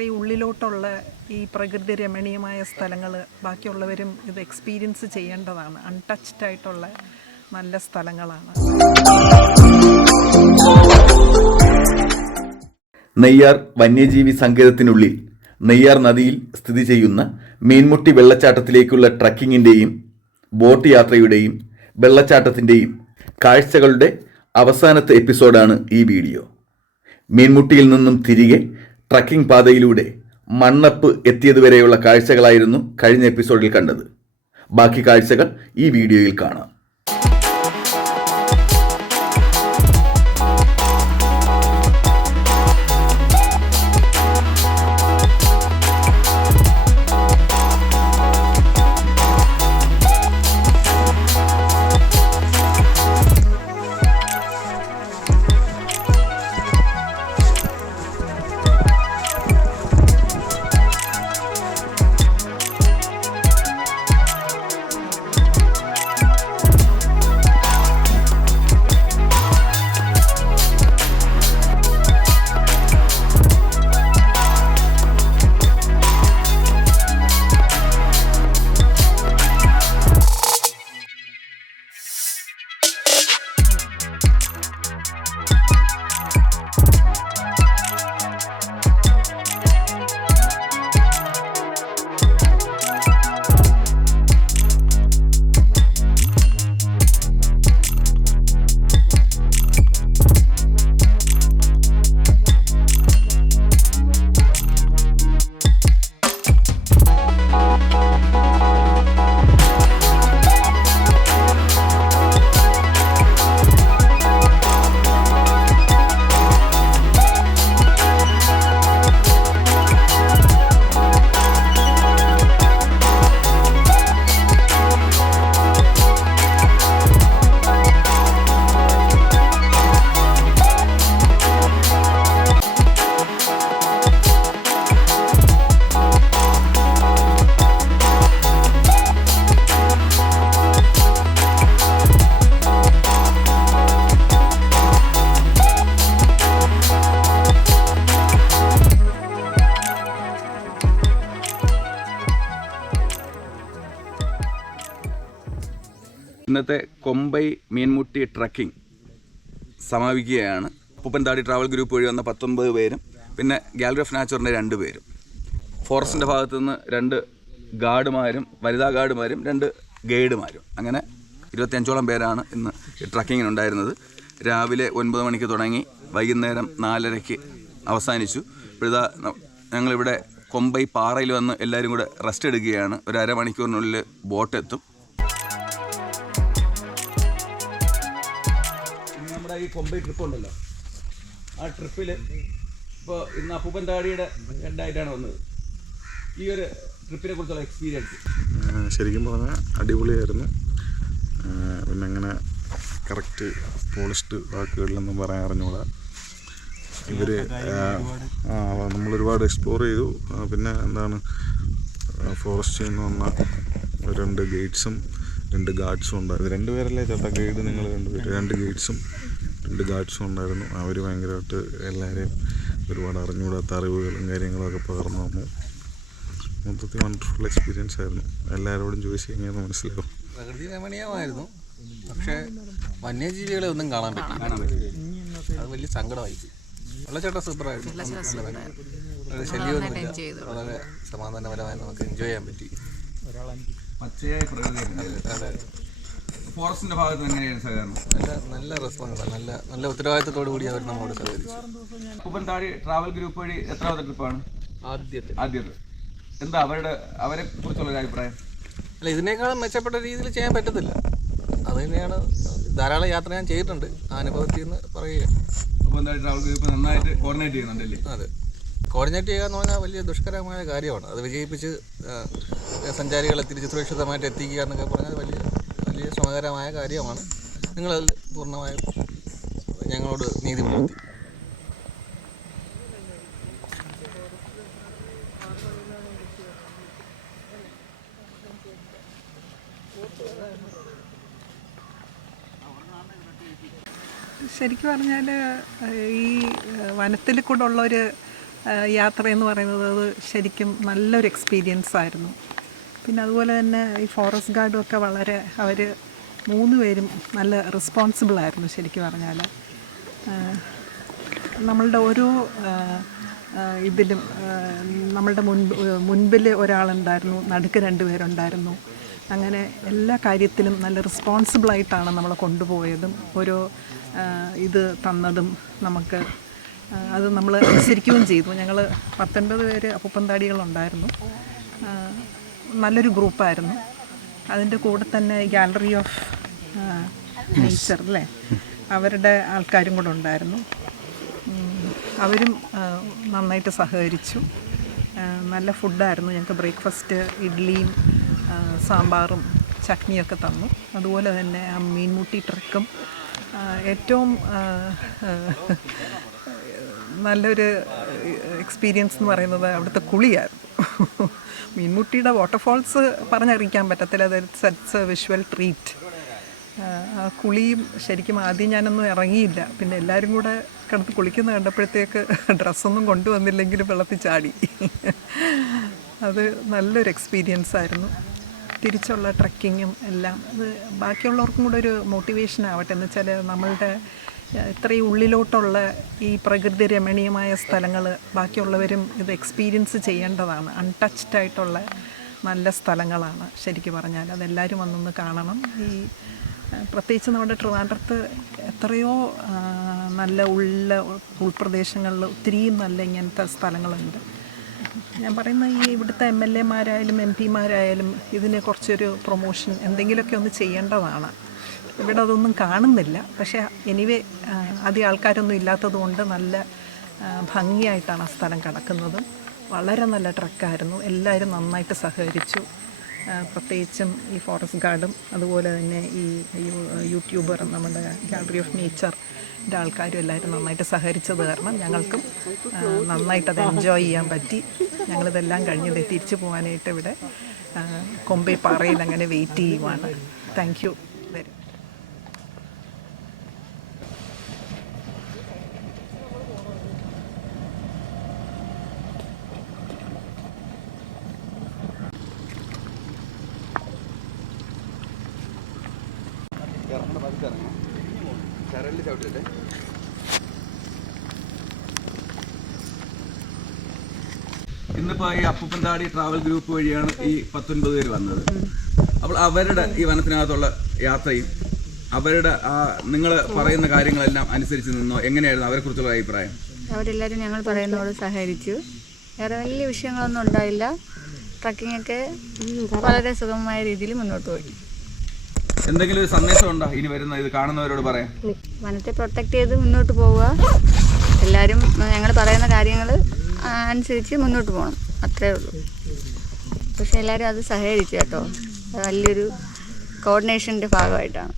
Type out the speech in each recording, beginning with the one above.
അത്രയും ഉള്ളിലോട്ടുള്ള ഈ പ്രകൃതി രമണീയമായ സ്ഥലങ്ങൾ ബാക്കിയുള്ളവരും ഇത് എക്സ്പീരിയൻസ് ചെയ്യേണ്ടതാണ്. അൺടച്ച്ഡ് ആയിട്ടുള്ള നല്ല സ്ഥലങ്ങളാണ്. നെയ്യാർ വന്യജീവി സങ്കേതത്തിനുള്ളിൽ നെയ്യാർ നദിയിൽ സ്ഥിതി ചെയ്യുന്ന മീൻമുട്ടി വെള്ളച്ചാട്ടത്തിലേക്കുള്ള ട്രക്കിങ്ങിന്റെയും ബോട്ട് യാത്രയുടെയും വെള്ളച്ചാട്ടത്തിന്റെയും കാഴ്ചകളുടെ അവസാനത്തെ എപ്പിസോഡാണ് ഈ വീഡിയോ മീൻമുട്ടിയിൽ നിന്നും തിരികെ ട്രക്കിംഗ് പാതയിലൂടെ മണ്ണപ്പ് എത്തിയതുവരെയുള്ള കാഴ്ചകളായിരുന്നു കഴിഞ്ഞ എപ്പിസോഡിൽ കണ്ടത്. ബാക്കി കാഴ്ചകൾ ഈ വീഡിയോയിൽ കാണാം. ഇന്നത്തെ കൊമ്പൈ മീൻമുട്ടി ട്രക്കിംഗ് സമാപിക്കുകയാണ്. പൂപ്പൻതാടി ട്രാവൽ ഗ്രൂപ്പ് വഴി വന്ന പത്തൊൻപത് പേരും പിന്നെ ഗാലറി ഓഫ് നാച്ചുറിന്റെ രണ്ട് പേരും. ഫോറസ്റ്റിന്റെ ഭാഗത്തു നിന്ന് രണ്ട് ഗാർഡുമാരും വനിതാ ഗാർഡുമാരും രണ്ട് ഗൈഡുമാരും. അങ്ങനെ ഇരുപത്തിയഞ്ചോളം പേരാണ് ഇന്ന് ട്രക്കിങ്ങിനുണ്ടായിരുന്നത്. രാവിലെ ഒൻപത് മണിക്ക് തുടങ്ങി വൈകുന്നേരം നാലരയ്ക്ക് അവസാനിച്ചു. ഇപ്പോഴിതാ ഞങ്ങളിവിടെ കൊമ്പൈ പാറയിൽ വന്ന് എല്ലാവരും കൂടെ റെസ്റ്റ് എടുക്കുകയാണ്. ഒരു അരമണിക്കൂറിനുള്ളിൽ ബോട്ട് എത്തും നമ്മുടെ ഈ കൊമ്പൈ ട്രിപ്പ് ഉണ്ടല്ലോ. ആ ട്രിപ്പിൽ ഇപ്പോൾ ഇന്ന് അപ്പൂപ്പൻ താടിയുടെ ഹെഡായിട്ടാണ് വന്നത്. ഈ ഒരു ട്രിപ്പിനെ കുറിച്ചുള്ള എക്സ്പീരിയൻസ് ശരിക്കും പറഞ്ഞാൽ അടിപൊളിയായിരുന്നു. പിന്നെ അങ്ങനെ കറക്റ്റ് പോളിഷ്ഡ് വാക്കുകളിലൊന്നും പറയാൻ അറിഞ്ഞൂടാ ഇവർ നമ്മൾ ഒരുപാട് എക്സ്പ്ലോർ ചെയ്തു. പിന്നെ എന്താണ് ഫോറസ്റ്റിൽ നിന്ന് വന്ന രണ്ട് ഗേറ്റ്സും രണ്ട് ഗാർഡ്സും ഉണ്ട് രണ്ട് രണ്ടുപേരല്ലേ ചേട്ടാ ഗൈഡ് നിങ്ങൾ രണ്ടുപേര്? രണ്ട് ഗൈഡ്സും രണ്ട് ഗാഡ്സും ഉണ്ടായിരുന്നു. അവർ ഭയങ്കരമായിട്ട് എല്ലാവരെയും ഒരുപാട് അറിഞ്ഞുകൂടാത്ത അറിവുകളും കാര്യങ്ങളും ഒക്കെ പകർന്നു തന്നു. മൊത്തത്തിൽ വണ്ടർഫുൾ എക്സ്പീരിയൻസ് ആയിരുന്നു. എല്ലാവരോടും ചോദിച്ചു കഴിഞ്ഞാൽ മനസ്സിലാവും. പ്രകൃതി രമണീയമായിരുന്നു. പക്ഷേ വന്യജീവികളെ ഒന്നും കാണാൻ പറ്റില്ല. അത് വലിയ സങ്കടമായി. വെള്ളച്ചാട്ടം സൂപ്പറായിരുന്നു. വളരെ ശല്യമൊന്നുമില്ല. വളരെ സമാധാനപരമായി നമുക്ക് എൻജോയ് ചെയ്യാൻ പറ്റി. പച്ചയായ പ്രകൃതി ഫോറസ്റ്റിന്റെ ഭാഗത്ത് എങ്ങനെയാണ് സഹകരണം നല്ല നല്ല റെസ്പോൺസ്. നല്ല നല്ല ഉത്തരവാദിത്തത്തോടു കൂടി അവർ നമ്മോട് സഹകരിച്ചു. അപ്പൂപ്പൻ താടി ട്രാവൽ ഗ്രൂപ്പ് വഴി എത്രാമത്തെ ട്രിപ്പാണ്? ആദ്യത്തെ. ആദ്യത്തെ. എന്താ അവരുടെ അവരെ കുറിച്ചുള്ള ഒരു അഭിപ്രായം? അല്ല ഇതിനേക്കാളും മെച്ചപ്പെട്ട രീതിയിൽ ചെയ്യാൻ പറ്റത്തില്ല. അത് തന്നെയാണ് ധാരാളം യാത്ര ഞാൻ ചെയ്തിട്ടുണ്ട്. ആ അനുഭവത്തിൽ നിന്ന് പറയുക അപ്പൂപ്പൻ താടി ട്രാവൽ ഗ്രൂപ്പ് നന്നായിട്ട് കോർഡിനേറ്റ് ചെയ്യുന്നുണ്ടല്ലേ അതെ. കോർഡിനേറ്റ് ചെയ്യുക എന്ന് പറഞ്ഞാൽ വലിയ ദുഷ്കരമായ കാര്യമാണ്. അത് വിജയിപ്പിച്ച് സഞ്ചാരികളെ തിരിച്ച് സുരക്ഷിതമായിട്ട് എത്തിക്കുക എന്നൊക്കെ പറഞ്ഞാൽ വലിയ വലിയ ശ്രമകരമായ കാര്യമാണ്. നിങ്ങളതിൽ പൂർണമായും ഞങ്ങളോട് നീതി പുലർത്തി. ശരിക്കും പറഞ്ഞാൽ ഈ വനത്തിൽ കൂടെ ഉള്ളൊരു യാത്ര എന്ന് പറയുന്നത് ശരിക്കും നല്ലൊരു എക്സ്പീരിയൻസ് ആയിരുന്നു. പിന്നെ അതുപോലെ തന്നെ ഈ ഫോറസ്റ്റ് ഗാർഡും ഒക്കെ വളരെ അവർ മൂന്ന് പേരും നല്ല റെസ്പോൺസിബിൾ ആയിരുന്നു ശരിക്കും പറഞ്ഞാൽ നമ്മളുടെ ഓരോ ഇതിലും നമ്മളുടെ മുൻപ് മുൻപിൽ ഒരാളുണ്ടായിരുന്നു നടുക്ക് രണ്ട് പേരുണ്ടായിരുന്നു. അങ്ങനെ എല്ലാ കാര്യത്തിലും നല്ല റെസ്പോൺസിബിളായിട്ടാണ് നമ്മളെ കൊണ്ടുപോയതും ഓരോ ഇത് തന്നതും നമുക്ക് അത് നമ്മൾ അനുസരിക്കുകയും ചെയ്തു. ഞങ്ങൾ പത്തൊൻപത് പേര് അപ്പുപ്പന്താടികളുണ്ടായിരുന്നു നല്ലൊരു ഗ്രൂപ്പായിരുന്നു. അതിന്റെ കൂടെ തന്നെ ഗാലറി ഓഫ് നേച്ചർ അല്ലേ അവരുടെ ആൾക്കാരും കൂടെ ഉണ്ടായിരുന്നു. അവരും നന്നായിട്ട് സഹകരിച്ചു. നല്ല ഫുഡായിരുന്നു. ഞങ്ങൾക്ക് ബ്രേക്ക്ഫാസ്റ്റ് ഇഡ്ഡലിയും സാമ്പാറും ചട്നിയൊക്കെ തന്നു. അതുപോലെ തന്നെ ആ മീൻമുട്ടി ട്രക്കും. ഏറ്റവും നല്ലൊരു എക്സ്പീരിയൻസ് എന്ന് പറയുന്നത് അവിടുത്തെ കുളിയായിരുന്നു. മീൻമുട്ടിയുടെ വാട്ടർഫോൾസ് പറഞ്ഞറിയിക്കാൻ പറ്റത്തില്ല. അത് സെറ്റ്സ് വിഷ്വൽ ട്രീറ്റ് ആ കുളിയും ശരിക്കും ആദ്യം ഞാനൊന്നും ഇറങ്ങിയില്ല. പിന്നെ എല്ലാവരും കൂടെ കിടന്ന് കുളിക്കുന്ന കണ്ടപ്പോഴത്തേക്ക് ഡ്രസ്സൊന്നും കൊണ്ടുവന്നില്ലെങ്കിലും വെള്ളത്തിൽ ചാടി. അത് നല്ലൊരു എക്സ്പീരിയൻസ് ആയിരുന്നു. തിരിച്ചുള്ള ട്രക്കിങ്ങും എല്ലാം. അത് ബാക്കിയുള്ളവർക്കും കൂടെ ഒരു മോട്ടിവേഷൻ ആവട്ടെ. എന്ന് വെച്ചാൽ നമ്മളുടെ ഇത്രയും ഉള്ളിലോട്ടുള്ള ഈ പ്രകൃതി രമണീയമായ സ്ഥലങ്ങൾ ബാക്കിയുള്ളവരും ഇത് എക്സ്പീരിയൻസ് ചെയ്യേണ്ടതാണ്. അൺടച്ച്ഡ് ആയിട്ടുള്ള നല്ല സ്ഥലങ്ങളാണ് ശരിക്കും പറഞ്ഞാൽ. അതെല്ലാവരും വന്നൊന്ന് കാണണം. ഈ പ്രത്യേകിച്ച് നമ്മുടെ ട്രിവാൻഡ്രത്ത് എത്രയോ നല്ല ഉള്ള ഉൾപ്രദേശങ്ങളിൽ ഒത്തിരിയും നല്ല ഇങ്ങനത്തെ സ്ഥലങ്ങളുണ്ട്. ഞാൻ പറയുന്ന ഈ ഇവിടുത്തെ എം എൽ എമാരായാലും എം പിമാരായാലും ഇതിന് കുറച്ചൊരു പ്രൊമോഷൻ എന്തെങ്കിലുമൊക്കെ ഒന്ന് ചെയ്യേണ്ടതാണ്. ഇവിടെ അതൊന്നും കാണുന്നില്ല. പക്ഷേ എനിവേ അധികം ആൾക്കാരൊന്നും ഇല്ലാത്തതുകൊണ്ട് നല്ല ഭംഗിയായിട്ടാണ് ആ സ്ഥലം കിടക്കുന്നതും. വളരെ നല്ല ട്രക്കായിരുന്നു. എല്ലാവരും നന്നായിട്ട് സഹകരിച്ചു. പ്രത്യേകിച്ചും ഈ ഫോറസ്റ്റ് ഗാർഡും അതുപോലെ തന്നെ ഈ യൂട്യൂബർ നമ്മുടെ ഗാലറി ഓഫ് നേച്ചറിന്റെ ആൾക്കാരും എല്ലാവരും നന്നായിട്ട് സഹകരിച്ചത് കാരണം ഞങ്ങൾക്കും നന്നായിട്ട് അത് എൻജോയ് ചെയ്യാൻ പറ്റി. ഞങ്ങളിതെല്ലാം കഴിഞ്ഞത് തിരിച്ചു പോകാനായിട്ട് ഇവിടെ കൊമ്പെ പാറയിൽ അങ്ങനെ വെയിറ്റ് ചെയ്യുവാണ്. താങ്ക് യു വെരി ചരലിൽ ചവിട്ടില്ലേ ഇന്നിപ്പോ ഈ അപ്പുപ്പന്താടി ട്രാവൽ ഗ്രൂപ്പ് വഴിയാണ് ഈ പത്തൊൻപത് പേര് വന്നത്. അപ്പോൾ അവരുടെ ഈ വനത്തിനകത്തുള്ള യാത്രയും അവരുടെ ആ നിങ്ങൾ പറയുന്ന കാര്യങ്ങളെല്ലാം അനുസരിച്ച് നിന്നോ എങ്ങനെയായിരുന്നു അവരെ കുറിച്ചുള്ള അഭിപ്രായം? അവരെല്ലാവരും ഞങ്ങൾ പറയുന്നതോട് സഹകരിച്ചു. വേറെ വലിയ വിഷയങ്ങളൊന്നും ഉണ്ടായില്ല. ട്രക്കിംഗ് ഒക്കെ വളരെ സുഗമമായ രീതിയിൽ മുന്നോട്ട് പോയി. എന്തെങ്കിലും ഒരു സന്ദേശം ഉണ്ടോ? ഇനി വരുന്ന ഇത് കാണുന്നവരോട് പറയാം. വനത്തെ പ്രൊട്ടക്ട് ചെയ്ത് മുന്നോട്ട് പോവുക. എല്ലാവരും ഞങ്ങൾ പറയുന്ന കാര്യങ്ങൾ അനുസരിച്ച് മുന്നോട്ട് പോകണം അത്രേ ഉള്ളൂ. പക്ഷെ എല്ലാവരും അത് സഹകരിച്ചു കേട്ടോ. വലിയൊരു കോർഡിനേഷന്റെ ഭാഗമായിട്ടാണ്.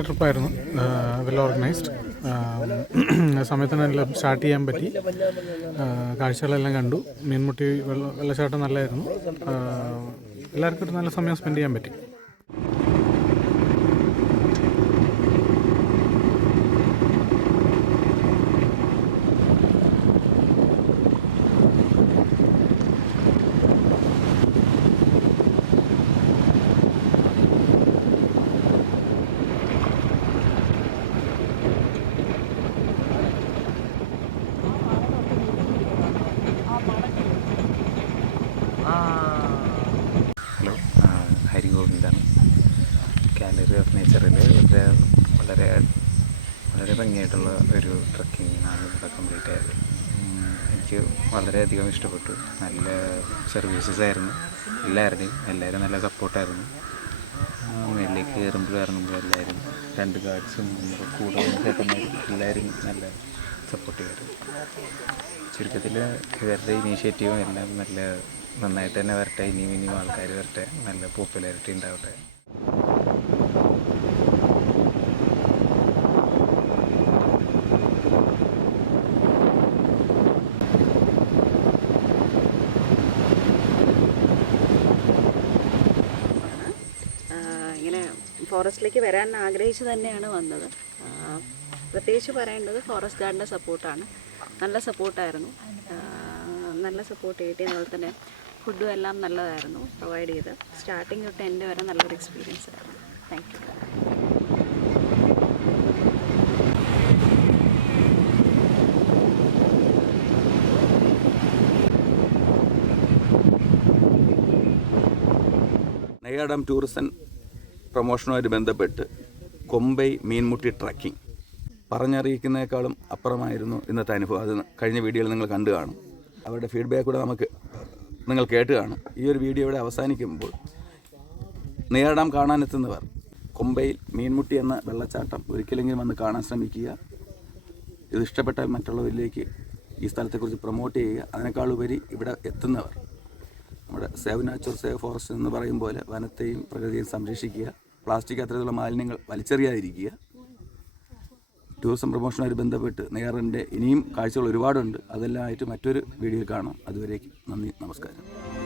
നല്ല ട്രിപ്പായിരുന്നു വെൽ ഓർഗനൈസ്ഡ്. സമയത്തിന് എല്ലാം സ്റ്റാർട്ട് ചെയ്യാൻ പറ്റി. കാഴ്ചകളെല്ലാം കണ്ടു. മീൻമുട്ടി വെള്ള വെള്ളച്ചാട്ടം നല്ലതായിരുന്നു. എല്ലാവർക്കും ഒരു നല്ല സമയം സ്പെൻഡ് ചെയ്യാൻ പറ്റി ഹലോ ആ, ഹരി ഗോവിന്ദാണ് ഗാലറി ഓഫ് നേച്ചറിൽ വളരെ വളരെ വളരെ ഭംഗിയായിട്ടുള്ള ഒരു ട്രക്കിങ്ങാണ് ഇവിടെ കംപ്ലീറ്റ് ആയത്. എനിക്ക് വളരെയധികം ഇഷ്ടപ്പെട്ടു. നല്ല സർവീസസ് ആയിരുന്നു. എല്ലാവരുടെയും എല്ലാവരും നല്ല സപ്പോർട്ടായിരുന്നു മേലിലേക്ക് കയറുമ്പോഴും ഇറങ്ങുമ്പോൾ എല്ലാവരും രണ്ട് ഗാർഡ്സും നമ്മുടെ കൂടെ എല്ലാവരും നല്ല സപ്പോർട്ടീവായിരുന്നു ചുരുക്കത്തിൽ ഇവരുടെ ഇനീഷ്യേറ്റീവും എല്ലാം നല്ല നന്നായിട്ട് തന്നെ വരട്ടെ. ഇനിയും ഇനിയും ആൾക്കാർ വരട്ടെ. നല്ല പോപ്പുലാരിറ്റി ഉണ്ടാവട്ടെ. ഫോറസ്റ്റിലേക്ക് വരാൻ ആഗ്രഹിച്ച് തന്നെയാണ് വന്നത്. പ്രത്യേകിച്ച് പറയേണ്ടത് ഫോറസ്റ്റ് ഗാർഡിന്റെ സപ്പോർട്ടാണ്. നല്ല സപ്പോർട്ടായിരുന്നു. നല്ല സപ്പോർട്ട് കിട്ടി അതുപോലെ തന്നെ ഫുഡും എല്ലാം നല്ലതായിരുന്നു പ്രൊവൈഡ് ചെയ്ത്. സ്റ്റാർട്ടിങ് തൊട്ട് എന്റെ വരെ നല്ലൊരു എക്സ്പീരിയൻസ് ആയിരുന്നു. താങ്ക് യു നെയ്യാഡാം ടൂറിസം പ്രൊമോഷനുമായിട്ട് ബന്ധപ്പെട്ട് കൊമ്പൈ മീൻമുട്ടി ട്രക്കിംഗ്. പറഞ്ഞറിയിക്കുന്നതിനേക്കാളും അപ്പുറമായിരുന്നു ഇന്നത്തെ അനുഭവം. അത് കഴിഞ്ഞ വീഡിയോയിൽ നിങ്ങൾ കണ്ടു കാണും. അവരുടെ ഫീഡ്ബാക്ക് കൂടെ നമുക്ക് നിങ്ങൾ കേട്ട് കാണും. ഈ ഒരു വീഡിയോ ഇവിടെ അവസാനിക്കുമ്പോൾ നേരിടാം കാണാനെത്തുന്നവർ കൊമ്പയിൽ മീൻമുട്ടി എന്ന വെള്ളച്ചാട്ടം ഒരിക്കലെങ്കിലും വന്ന് കാണാൻ ശ്രമിക്കുക. ഇത് ഇഷ്ടപ്പെട്ടാൽ മറ്റുള്ളവരിലേക്ക് ഈ സ്ഥലത്തെക്കുറിച്ച് പ്രൊമോട്ട് ചെയ്യുക. അതിനേക്കാളുപരി ഇവിടെ എത്തുന്നവർ നമ്മുടെ സേവ് നാച്ചുറൽ സേവ് ഫോറസ്റ്റ് എന്ന് പറയും പോലെ വനത്തെയും പ്രകൃതിയെയും സംരക്ഷിക്കുക. പ്ലാസ്റ്റിക് അത്തരത്തിലുള്ള മാലിന്യങ്ങൾ വലിച്ചെറിയാതിരിക്കുക. ടൂറിസം പ്രൊമോഷനുമായി ബന്ധപ്പെട്ട് നെയ്യാറിന്റെ ഇനിയും കാഴ്ചകൾ ഒരുപാടുണ്ട്. അതെല്ലാം ആയിട്ട് മറ്റൊരു വീഡിയോ കാണാം. അതുവരേക്കും നന്ദി നമസ്കാരം.